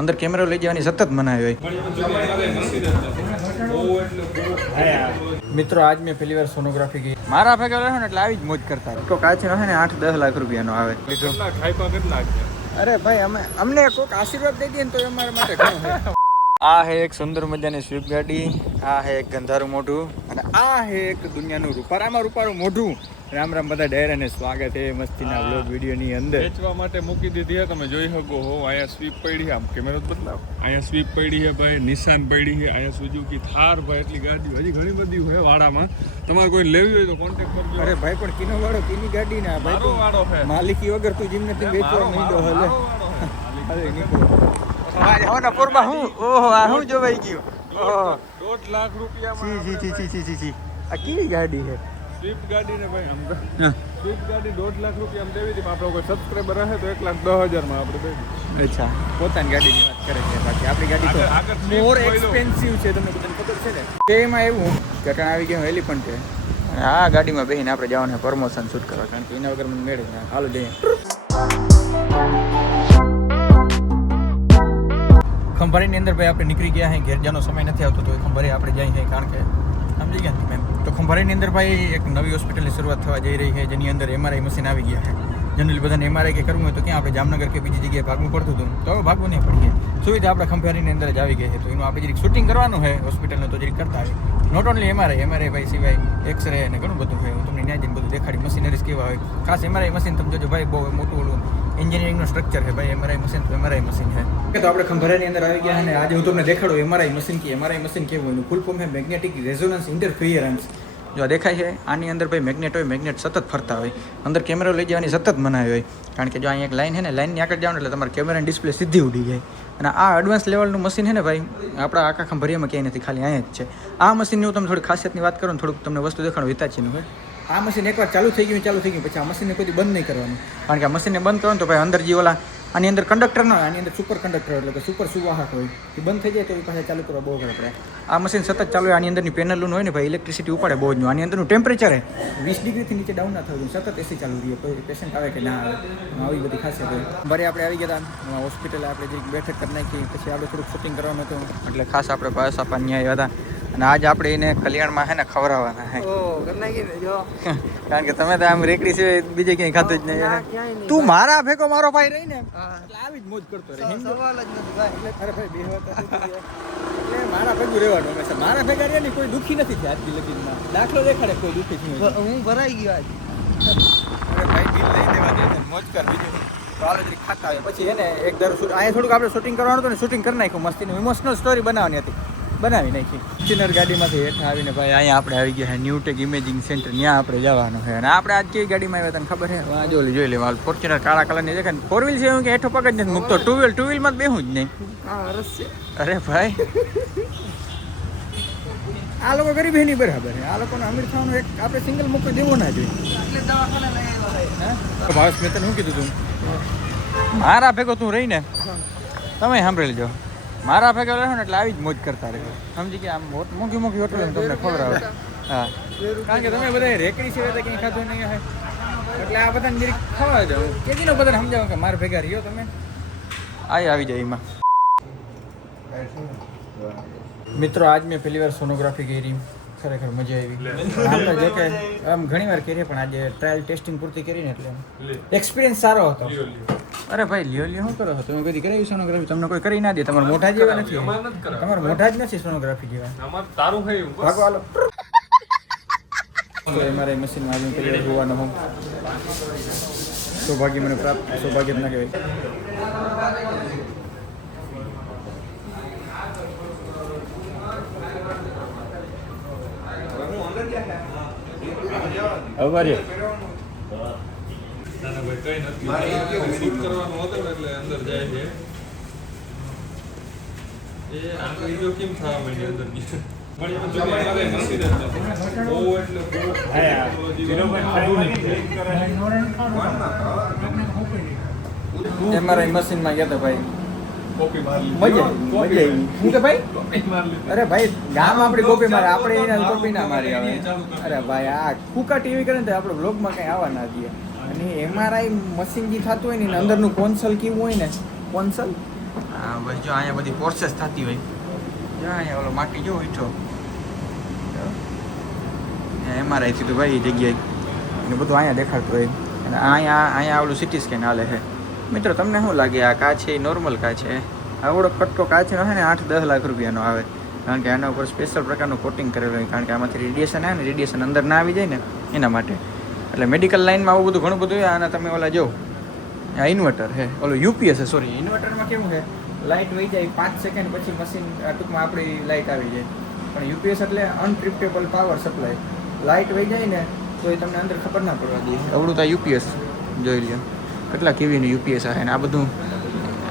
અંદર કેમેરો લઈ જવાની સતત મનાઈ હોય. મિત્રો આજ મેં પહેલી વાર સોનોગ્રાફી की મારા ભેગા રહે ને એટલે આવી જ મોજ કરતા. તો કાચનો છે ને 8-10 લાખ રૂપિયાનો આવે. કેટલા ખાઈપા કેટલા અરે ભાઈ અમને કોઈક આશીર્વાદ દઈ દે ને તો અમારા માટે ઘણું છે. આ હે એક સુંદર મજાની સ્વિફ્ટ ગાડી, આ હે એક ગંધારું મોઢું અને આ હે એક દુનિયાનું રૂપાળું મોઢું. રામ રામ બધા ડાયરાને સ્વાગત છે મસ્તીના વ્લોગ વિડીયોની અંદર. વેચવા માટે મૂકી દીધી છે, તમે જોઈ શકો હો. અહીંયા સ્વીપ પડી છે, આમ કેમેરો બદલાવ. અહીંયા સ્વીપ પડી છે ભાઈ, નિશાન પડી છે, અહીંયા સુઝુકી થાર ભાઈ, એટલી ગાડીઓ હજી ઘણી બધી હોય વાડામાં. તમારે કોઈ લેવી હોય તો કોન્ટેક્ટ કરજો. અરે ભાઈ પણ કિનો વાળો કિની ગાડી ના ભાઈ, મારો વાળો છે. માલિકી વગર તું જીમને તું વેચવા નહીં દો હલે. અરે નીકળો. ઓના પૂર્વા હું ઓહો આ હું જોવાઈ ગયો. ઓહો 1.5 લાખ રૂપિયામાં છી આ કેવી ગાડી છે? સ્વિફ્ટ ગાડી ને ભાઈ, આમ સ્વિફ્ટ ગાડી 1.5 લાખ રૂપિયા દેવી હતી. આપણો કોઈ સબસ્ક્રાઈબર રહે તો 1,10,000 માં આપણે દઈ. અચ્છા, પોતાની ગાડીની વાત કરે છે. બાકી આપણી ગાડી તો મોર એક્સપેન્સિવ છે, તમને બધાને ખબર છે ને. એમાં એવું કે આવી ગયું એલિફન્ટ છે. આ ગાડીમાં બેહીને આપણે જવાનું પ્રમોશન શૂટ કરવા, કારણ કે એના વગર મને મેળે ને. હાલો જઈએ. ખંભાળીની અંદર ભાઈ આપણે નીકળી ગયા હે. ઘેર જવાનો સમય નથી આવતો તો ખંભાળી આપણે જઈએ છીએ, કારણ કે સમજી ગયા ને મેમ. તો ખંભાળીની અંદર ભાઈ એક નવી હોસ્પિટલની શરૂઆત થવા જઈ રહી છે, જેની અંદર MRI મશીન આવી ગયા છે. જનરલી બધાને MRI કે કરવું હોય તો ક્યાં આપણે જામનગર કે બીજી જગ્યાએ ભાગવું પડતું હતું, તો હવે ભાગવું નહીં પડીએ. સુવિધા આપણે ખંભાળીની અંદર જ આવી ગઈ છે, તો એનું આપણે જરીક શૂટિંગ કરવાનું છે હોસ્પિટલનું, તો જરીક કરતા આવે. નોટ ઓનલી MRI ભાઈ સિવાય એક્સરે અને ઘણું બધું હોય. હું તમને ત્યાં જઈને બધું દેખાડી મશીનરીઝ કેવા હોય. ખાસ MRI મશીન તમે જોજો ભાઈ, બહુ મોટું ઓલું એન્જિનિયરિંગનું સ્ટ્રક્ચર છે ભાઈ. MRI મશીન તો MRI મશીન છે. તો આપણે ખંભાળીની અંદર આવી ગયા અને આજે હું તમને દેખાડું MRI મશીન કે MRI મશીન કેવું હોય. ફૂલ ફોર્મ છે મેગ્નેટિક રેઝોનન્સ ઇન્ટરફિયરન્સ. જો દેખાય છે આની અંદર ભાઈ મેગ્નેટ હોય, મેગ્નેટ સતત ફરતા હોય. અંદર કેમેરો લઈ જવાની સતત મનાઈ હોય, કારણ કે જો અહીંયા એક લાઈન છે ને, લાઈનની આગળ જાવ એટલે તમારે કેમેરાની ડિસ્પ્લે સીધી ઉડી જાય. અને આ એડવાન્સ લેવલનું મશીન છે ને ભાઈ, આપણા આખા ખંભાળિયામાં ક્યાંય નથી, ખાલી અહીંયા જ છે. આ મશીનની હું તમને થોડી ખાસિયતની વાત કરું ને, થોડુંક તમને વસ્તુ દેખાડું હિતાચીનું હોય. આ મશીન એકવાર ચાલુ થઈ ગયું પછી આ મશીનને કોઈ બંધ નહીં કરવાનું, કારણ કે આ મશીનને બંધ કરવાનું તો ભાઈ અંદર જે ઓલા આની અંદર કંડક્ટર ન હોય, આની અંદર સુપર કંડક્ટર એટલે કે સુપર સુવાહક હોય, એ બંધ થઈ જાય તો એ પાસે ચાલુ કરવા બહુ ખબર પડે. આ મશીન સતત ચાલુ હોય. આની અંદરની પેનલનું હોય ને ભાઈ, ઇલેક્ટ્રિસિટી ઉપાડે બહુ જ. આની અંદરનું ટેમ્પરેચર 20 ડિગ્રીથી નીચે ડાઉન ના થયું, સતત એસી ચાલુ રહીએ. કોઈ પેશન્ટ આવે કે ના આવે, આવી બધી ખાસિયત હોય. બરે આપણે આવી ગયા હતા હોસ્પિટલ, આપણે જે બેઠક કરી નાખી, પછી આપણે થોડુંક શૂટિંગ કરવાનું હતું, એટલે ખાસ આપણે પાસ આપવા ન્યાય આવ્યા હતા. અને આજ આપણે એને કલ્યાણમાં છે ને ખવડાવવાના છે, કારણ કે તમે તો આમ રેકડી સિવાય બીજે ક્યાંય ખાતું જ નહીં. તું મારા ભેગો મારો ભાઈ રહી ને એટલે આવી જ મોજ કરતો રહે. સવાલ જ નથી ભાઈ. અરે ભાઈ બેહવા એટલે મારા ભેગું રહેવાનું હંમેશા. મારા ભેગા રહે ને કોઈ દુઃખી નથી થયા આજની લગીનમાં. દાખલો દેખાડે કોઈ દુઃખી થયું. હું ભરાઈ ગયો આજ. અરે ભાઈ બિલ લઈ દેવા દે, મોજ કર. બીજું તો હાલ જરી ખાતા આવે પછી એને એક દર અહીંયા થોડુંક આપણે શૂટિંગ કરવાનું હતું ને, શૂટિંગ કરી નાખ્યું. મસ્તીનું ઇમોશનલ સ્ટોરી બનાવવાની હતી, બનાવી નાખી. ફોર્ચ્યુનર ગાડીમાંથી હેઠા આવીને ભાઈ અહીંયા આપણે આવી ગયા છે ન્યુટેક ઇમેજિંગ સેન્ટર. ત્યાં આપણે જવાનું છે. અને આપણે આજ કેવી ગાડીમાં આવ્યા તને ખબર છે? આ જોઈ લેવા ફોર્ચ્યુનર કાળા કલરની દેખાય. 4 વ્હીલ છે એવું કે હેઠો પગ જ નથી મૂકતો. 2 વ્હીલમાં જ બેહું જ નહીં. અરે ભાઈ આ લોકો ગરીબ નહીં બરાબર છે. આ લોકોને અમીર થવાનું એક આપણે સિંગલ મૂકી દેવું ના જોઈએ. ભાવેશ મેં તને શું કીધું તું? મારા ભેગો તું રહીને તમે સાંભળી લેજો. મારા ભેગા રહો ને એટલે આવી જ મોજ કરતા રહે. સમજી ગયા? આમ મોંઘી હોટલ તમને ખબર આવે. હા, કારણ કે તમે બધા રેકડી સિવાય તો કંઈ ખાધું નહીં હોય, એટલે આ બધાને જરીક ખવા જાવ. કેદીનો બધાને સમજાવો કે મારા ભેગા રહ્યો તમે. આવી જાય એમાં. મિત્રો આજ મેં પહેલી વાર સોનોગ્રાફી કરી, ખરેખર મજા આવી. આપણે જે કે આમ ઘણી વાર કરીએ, પણ આજે ટ્રાયલ ટેસ્ટિંગ પૂરતી કરીને એટલે એક્સપિરિયન્સ સારો હતો. અરે ભાઈ લ્યો શું કરો છો તમે? કદી કરાવી સોનોગ્રાફી? તમને કોઈ કરી ના દે. તમારા મોઢા જેવા નથી, તમારા મોઢા જ નથી સોનોગ્રાફી જેવા. ભાગો હાલો. તો MRI મશીનમાં આવીને કરી જોવાનો હું સૌભાગ્ય મને પ્રાપ્ત. સૌભાગ્ય ના કહેવાય. અવારે MRI મશીનમાં ગયા હતા ભાઈ. મજા આવી. હું કે ભાઈ અરે ભાઈ ગામ આપણી કોપી મારે, આપણે એના કોપી ના મારી આવે. અરે ભાઈ આ કુકા ટીવી કરે ને તો આપણે બ્લોગમાં કંઈ આવવા ના દઈએ. અને MRI મશીન જે થતું હોય ને અંદરનું કોન્સલ કેવું હોય ને, કોન્સલ આમ ભાઈ જો અહીંયા બધી પ્રોસેસ થતી હોય. જો અહીંયા ઓલો માટી જો ઈઠો MRI થી તો ભાઈ એ જગ્યાએ એને બધું અહીંયા દેખાડતું હોય. અને અહીંયા ઓલું સિટી સ્કેન હાલે છે. મિત્રો તમને શું લાગે આ કાચ છે એ નોર્મલ કાચ છે? આવડો કટકો કાચનો છે ને 8-10 લાખ રૂપિયાનો આવે. કારણ કે આના ઉપર સ્પેશિયલ પ્રકારનું કોટિંગ કરેલું હોય. કારણ કે આમાંથી રેડિયેશન આવે ને, રેડિયેશન અંદર ના આવી જાય ને એના માટે. એટલે મેડિકલ લાઇનમાં આવું બધું ઘણું બધું હોય. અને તમે ઓલા જો આ ઇન્વર્ટર છે, ઓલો UPS છે, સોરી ઇન્વર્ટરમાં કેવું છે, લાઇટ વહી જાય 5 સેકન્ડ પછી મશીન ટૂંકમાં આપણી લાઇટ આવી જાય. પણ UPS એટલે અનટ્રિપ્ટેબલ પાવર સપ્લાય. લાઇટ વહી જાય ને તો એ તમને અંદર ખબર ના પડવા દે. અવડું તો UPS જોઈ લ્યો કેટલા કેવીનું UPS આવે ને. આ બધું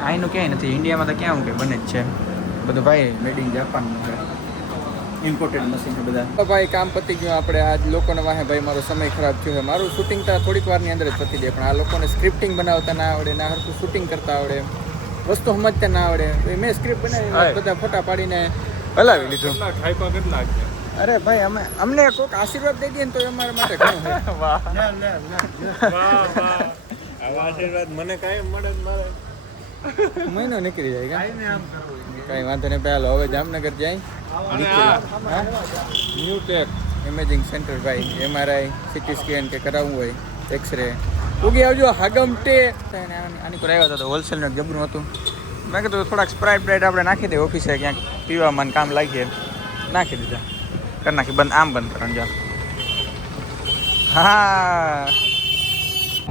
અહીંનું ક્યાંય નથી, ઇન્ડિયામાં તો ક્યાં કે બને જ છે બધું ભાઈ. મેડ ઇન જાપાનનું છે, ઇમ્પોર્ટેડ મશીન છે બધા. તો ભાઈ કામ પતી ગયું. આપણે આજ લોકોને વાહે ભાઈ મારો સમય ખરાબ થયો છે. મારું શૂટિંગ તો થોડીક વારની અંદર જ પતી જાય, પણ આ લોકોને સ્ક્રિપ્ટિંગ બનાવતા ના આવડે, ના હરખું શૂટિંગ કરતા આવડે, વસ્તુ સમજતા ના આવડે. તો મેં સ્ક્રિપ્ટ બનાવી બધા ફોટા પાડીને હલાવી લીધું. કેટલા અરે ભાઈ અમને કોઈક આશીર્વાદ દઈ દે ને તો અમારા માટે ઘણું છે. વાહ આશીર્વાદ મને કાંઈ મળે મારે મહિનો નીકળી જાય. કાંઈ વાંધો નહીં. પહેલો હવે જામનગર જાય ન્યૂ ટેક ઇમેજિંગ સેન્ટર ભાઈ. MRI CT સ્કેન કે કરાવવું હોય, એક્સરે ઉગી આવજો. હાગમટે આની પર આવ્યા હતા તો હોલસેલનું જબરું હતું. મેં કીધું થોડાક સ્પ્રાઇટ આપણે નાખી દે ઓફિસે ક્યાંક પીવામાં કામ લાગીએ. નાખી દીધા. કરી નાખી બંધ. આમ બંધ કરવાનું જા. હા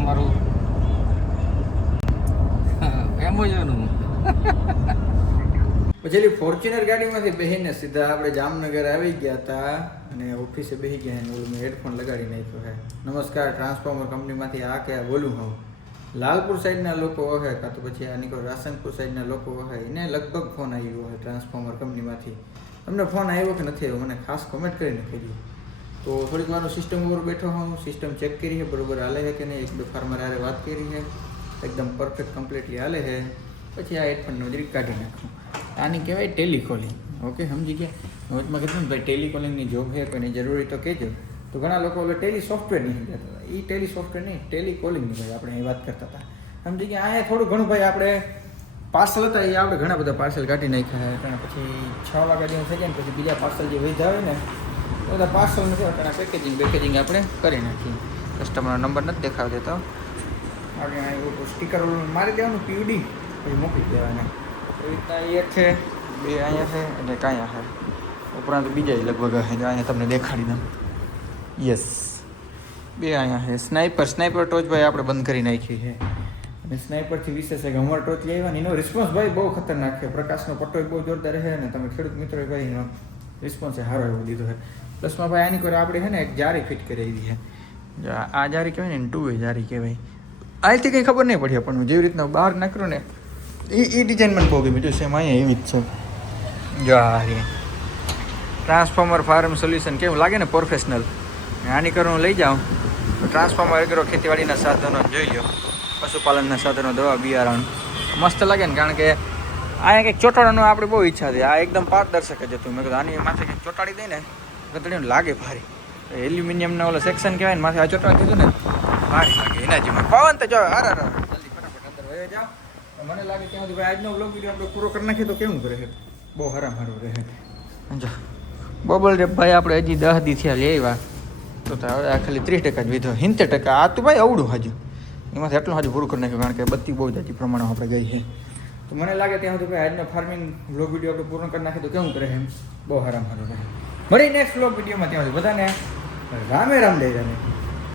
મારું એમોજનું પછી ફોર્ચ્યુનર ગાડીમાંથી બેસીને સીધા આપણે જામનગર આવી ગયા હતા અને ઓફિસે બેસી ગયા. અને ઓલું મેં હેડફોન લગાડી નાખ્યો છે. નમસ્કાર, ટ્રાન્સફોર્મર કંપનીમાંથી આ કયા બોલું હું. લાલપુર સાઈડના લોકો હોય કાં તો પછી આ નીકળો રાસનપુર સાઈડના લોકો હોય એને લગભગ ફોન આવ્યો હોય ટ્રાન્સફોર્મર કંપનીમાંથી. તમને ફોન આવ્યો કે નથી આવ્યો મને ખાસ કોમેન્ટ કરીને કહેજો. તો થોડીક વારનું સિસ્ટમ ઉપર બેઠો હું, સિસ્ટમ ચેક કરી છે બરાબર હાલે છે કે નહીં. 1-2 ફાર્મર હારે વાત કરી છે, એકદમ પરફેક્ટ કમ્પ્લીટલી હાલે છે. પછી આ હેડફોનનો જરીક કાઢી નાખું. આની કહેવાય ટેલિકોલિંગ. ઓકે સમજી ગયા. વચમાં કીધું ને ભાઈ ટેલિકોલિંગની જોબ છે કોઈની જરૂરી તો કહેજો. તો ઘણા લોકો ઓલો ટેલી સોફ્ટવેર નહીં કહેતા હતા. એ ટેલી સોફ્ટવેર નહીં, ટેલિકોલિંગની ભાઈ આપણે અહીં વાત કરતા હતા. સમજી ગયા. અહીંયા થોડું ઘણું ભાઈ આપણે પાર્સલ હતા એ આપણે ઘણા બધા પાર્સલ કાઢી નાખ્યા. કારણ પછી 6 વાગ્યા જેવું થઈ જાય ને પછી બીજા પાર્સલ જે વહી આવે ને બધા પાર્સલ નથી હોતા. પેકેજિંગ આપણે કરી નાખીએ. કસ્ટમરનો નંબર નથી દેખાડતો તો આપણે અહીં સ્ટીકર મારી દેવાનું PUD પછી મોકલી દેવાના. એવી રીતના એક છે, 2 અહીંયા છે અને કાંઈ છે. ઉપરાંત બીજા લગભગ અહીંયા તમને દેખાડી દઉં. યસ 2 અહીંયા છે. સ્નાઈપર ટોચ ભાઈ આપણે બંધ કરી નાખી છે. અને સ્નાઈપરથી વિશેષ છે કે અમારો ટોચ લઈ આવ્યા એનો રિસ્પોન્સ ભાઈ બહુ ખતરનાક છે. પ્રકાશનો પટ્ટો બહુ જોરદાર છે અને તમે ખેડૂત મિત્રોએ ભાઈ એનો રિસ્પોન્સ સારો એવો દીધો છે. પ્લસમાં ભાઈ આની કોઈ આપણે છે ને એક જારી ફિટ કરાવી છે. આ જારી કહેવાય ને 2 જારી કહેવાય. અહીંથી કંઈ ખબર નહીં પડી પણ જેવી રીતના બહાર નાખ્યું ને એ ડિઝાઇન મને બહુ ગમી. સેમ અહીંયા એવી જ છે. જો આ ટ્રાન્સફોર્મર ફાર્મ સોલ્યુશન કેવું લાગે ને પ્રોફેશનલ. આની કરું લઈ જાઉં તો ટ્રાન્સફોર્મર વગેરે ખેતીવાડીના સાધનો જોઈ લો, પશુપાલનના સાધનો, દવા બિયારણ મસ્ત લાગે ને. કારણ કે અહીંયા કંઈક ચોંટાડવાનું આપણે બહુ ઈચ્છા હતી. આ એકદમ પારદર્શક જ હતું. મેં કીધું આની માથે કંઈક ચોંટાડી દઈ ને ગતડીને લાગે ભારી. એલ્યુમિનિયમના ઓલા સેક્શન કહેવાય ને માથે આ ચોંટાડી દીધું ને ભારી લાગે. એના જેવું પવન તો જો જલ્દી ફટાફટ અંદર વહી જાઓ. મને લાગે ત્યાં સુધી ભાઈ આજનો વ્લોગ વિડીયો આપણે પૂરો કરી નાખીએ તો કેવું રહે? બહુ સારું રહે. જો બબલ રેપ ભાઈ આપણે હજી 10 દી થયા લઈ આવ્યા તો હવે આ ખાલી 30% જ વિધો. 70% આ તો ભાઈ અવડું હજુ એમાંથી એટલું હજુ પૂરું કરી નાખ્યું. કારણ કે બત્તી બહુ જાજી પ્રમાણમાં આપણે ગઈ છે. તો મને લાગે ત્યાં સુધી ભાઈ આજનો ફાર્મિંગ વ્લોગ વિડીયો આપણે પૂરો કરી નાખીએ તો કેવું રહે? એમ બહુ સારું રહે. મળી નેક્સ્ટ વ્લોગ વિડીયોમાં. ત્યાં સુધી બધાને રામે રામ દઈ